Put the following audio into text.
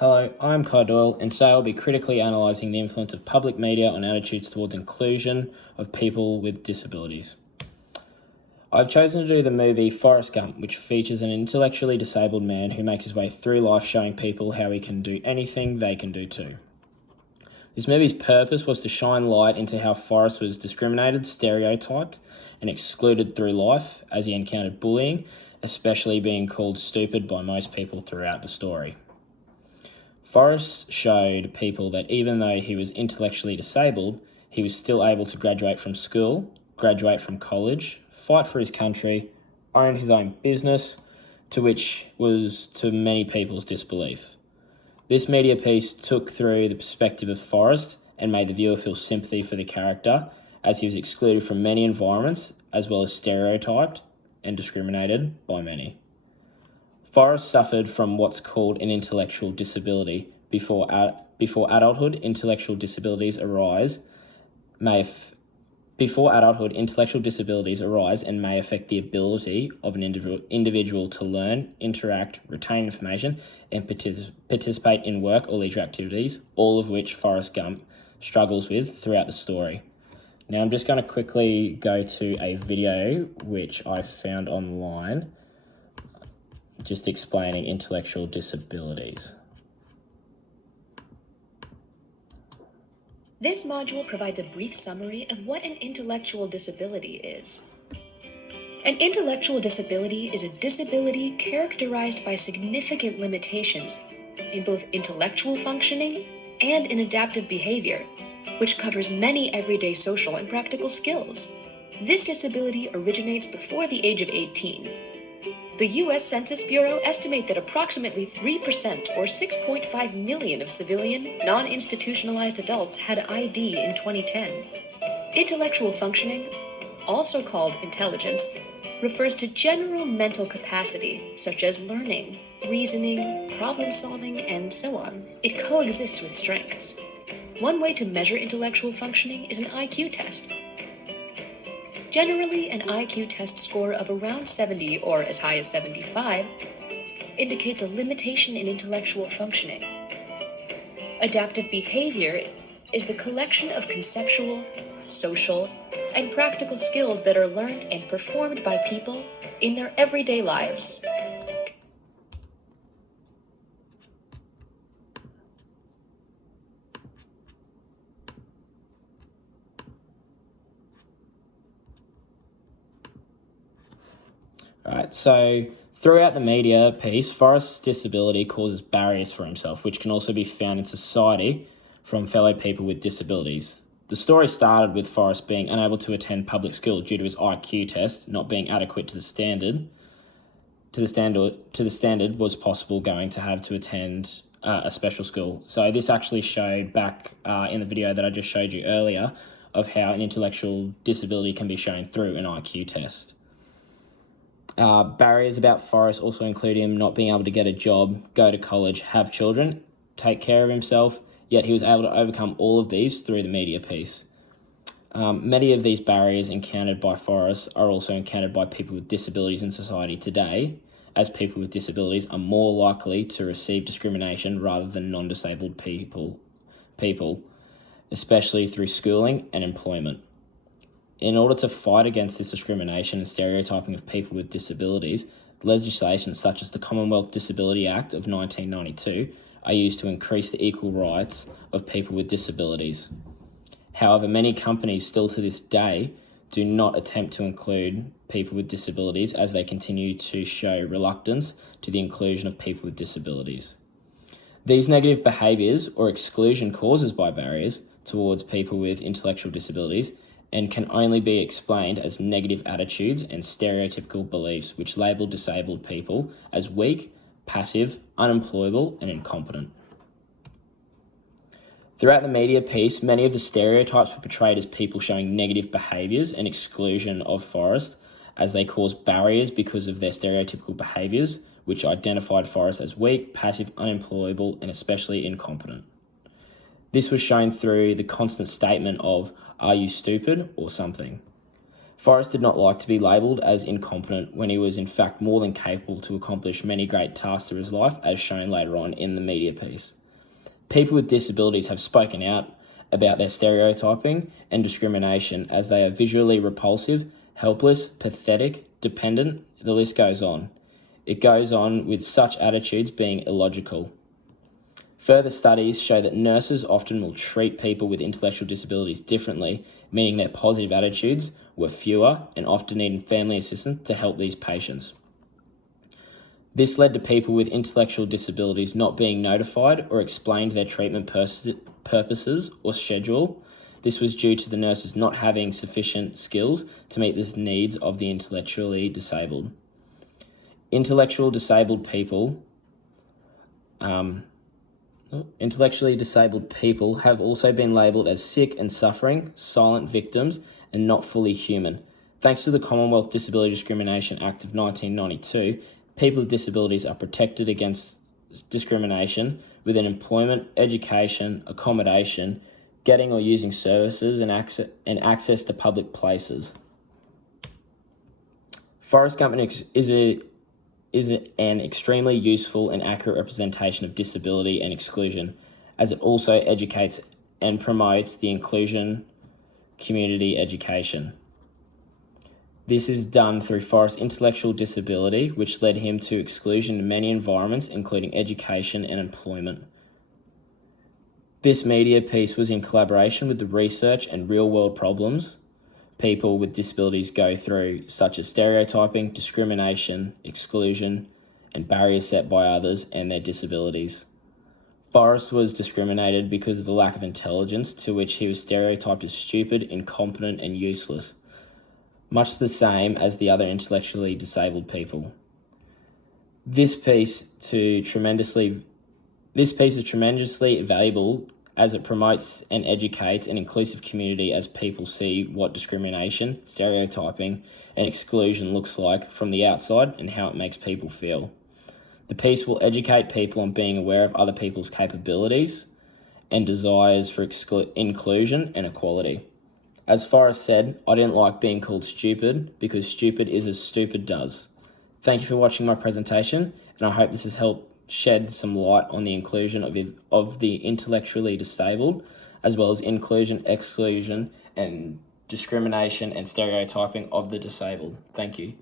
Hello, I'm Kye Doyle, and today I'll be critically analysing the influence of public media on attitudes towards inclusion of people with disabilities. I've chosen to do the movie Forrest Gump, which features an intellectually disabled man who makes his way through life showing people how he can do anything they can do too. This movie's purpose was to shine light into how Forrest was discriminated, stereotyped, and excluded through life as he encountered bullying, especially being called stupid by most people throughout the story. Forrest showed people that even though he was intellectually disabled, he was still able to graduate from school, graduate from college, fight for his country, own his own business, to which was to many people's disbelief. This media piece took through the perspective of Forrest and made the viewer feel sympathy for the character, as he was excluded from many environments, as well as stereotyped and discriminated by many. Forrest suffered from what's called an intellectual disability. Before adulthood, intellectual disabilities arise and may affect the ability of an individual to learn, interact, retain information, and participate in work or leisure activities, all of which Forrest Gump struggles with throughout the story. Now I'm just going to quickly go to a video which I found online, just explaining intellectual disabilities. This module provides a brief summary of what an intellectual disability is. An intellectual disability is a disability characterized by significant limitations in both intellectual functioning and in adaptive behavior, which covers many everyday social and practical skills. This disability originates before the age of 18. The U.S. Census Bureau estimates that approximately 3% or 6.5 million of civilian, non-institutionalized adults had ID in 2010. Intellectual functioning, also called intelligence, refers to general mental capacity, such as learning, reasoning, problem-solving, and so on. It coexists with strengths. One way to measure intellectual functioning is an IQ test. Generally, an IQ test score of around 70 or as high as 75 indicates a limitation in intellectual functioning. Adaptive behavior is the collection of conceptual, social, and practical skills that are learned and performed by people in their everyday lives. Alright, so throughout the media piece, Forrest's disability causes barriers for himself, which can also be found in society from fellow people with disabilities. The story started with Forrest being unable to attend public school due to his IQ test not being adequate to the standard. To the standard was possible going to have to attend a special school. So this actually showed back in the video that I just showed you earlier of how an intellectual disability can be shown through an IQ test. Barriers about Forrest also include him not being able to get a job, go to college, have children, take care of himself, yet he was able to overcome all of these through the media piece. Many of these barriers encountered by Forrest are also encountered by people with disabilities in society today, as people with disabilities are more likely to receive discrimination rather than non-disabled people, especially through schooling and employment. In order to fight against this discrimination and stereotyping of people with disabilities, legislation such as the Commonwealth Disability Act of 1992 are used to increase the equal rights of people with disabilities. However, many companies still to this day do not attempt to include people with disabilities, as they continue to show reluctance to the inclusion of people with disabilities. These negative behaviours or exclusion causes by barriers towards people with intellectual disabilities and can only be explained as negative attitudes and stereotypical beliefs which label disabled people as weak, passive, unemployable, and incompetent. Throughout the media piece, many of the stereotypes were portrayed as people showing negative behaviours and exclusion of Forrest, as they caused barriers because of their stereotypical behaviours, which identified Forrest as weak, passive, unemployable, and especially incompetent. This was shown through the constant statement of, "Are you stupid?" or something. Forrest did not like to be labelled as incompetent when he was in fact more than capable to accomplish many great tasks through his life, as shown later on in the media piece. People with disabilities have spoken out about their stereotyping and discrimination as they are visually repulsive, helpless, pathetic, dependent, the list goes on. It goes on with such attitudes being illogical. Further studies show that nurses often will treat people with intellectual disabilities differently, meaning their positive attitudes were fewer and often needed family assistance to help these patients. This led to people with intellectual disabilities not being notified or explained their treatment purposes or schedule. This was due to the nurses not having sufficient skills to meet the needs of the intellectually disabled. Intellectually disabled people have also been labelled as sick and suffering, silent victims, and not fully human. Thanks to the Commonwealth Disability Discrimination Act of 1992, people with disabilities are protected against discrimination within employment, education, accommodation, getting or using services, and access to public places. Forrest Gump is an extremely useful and accurate representation of disability and exclusion, as it also educates and promotes the inclusion community education. This is done through Forrest's intellectual disability, which led him to exclusion in many environments, including education and employment. This media piece was in collaboration with the research and real-world problems people with disabilities go through, such as stereotyping, discrimination, exclusion, and barriers set by others and their disabilities. Forrest was discriminated because of the lack of intelligence, to which he was stereotyped as stupid, incompetent, and useless, much the same as the other intellectually disabled people. This piece is tremendously valuable as it promotes and educates an inclusive community as people see what discrimination, stereotyping, and exclusion looks like from the outside and how it makes people feel. The piece will educate people on being aware of other people's capabilities and desires for inclusion and equality. As Forrest said, I didn't like being called stupid because stupid is as stupid does. Thank you for watching my presentation, and I hope this has helped shed some light on the inclusion of the intellectually disabled, as well as inclusion, exclusion, and discrimination and stereotyping of the disabled. Thank you.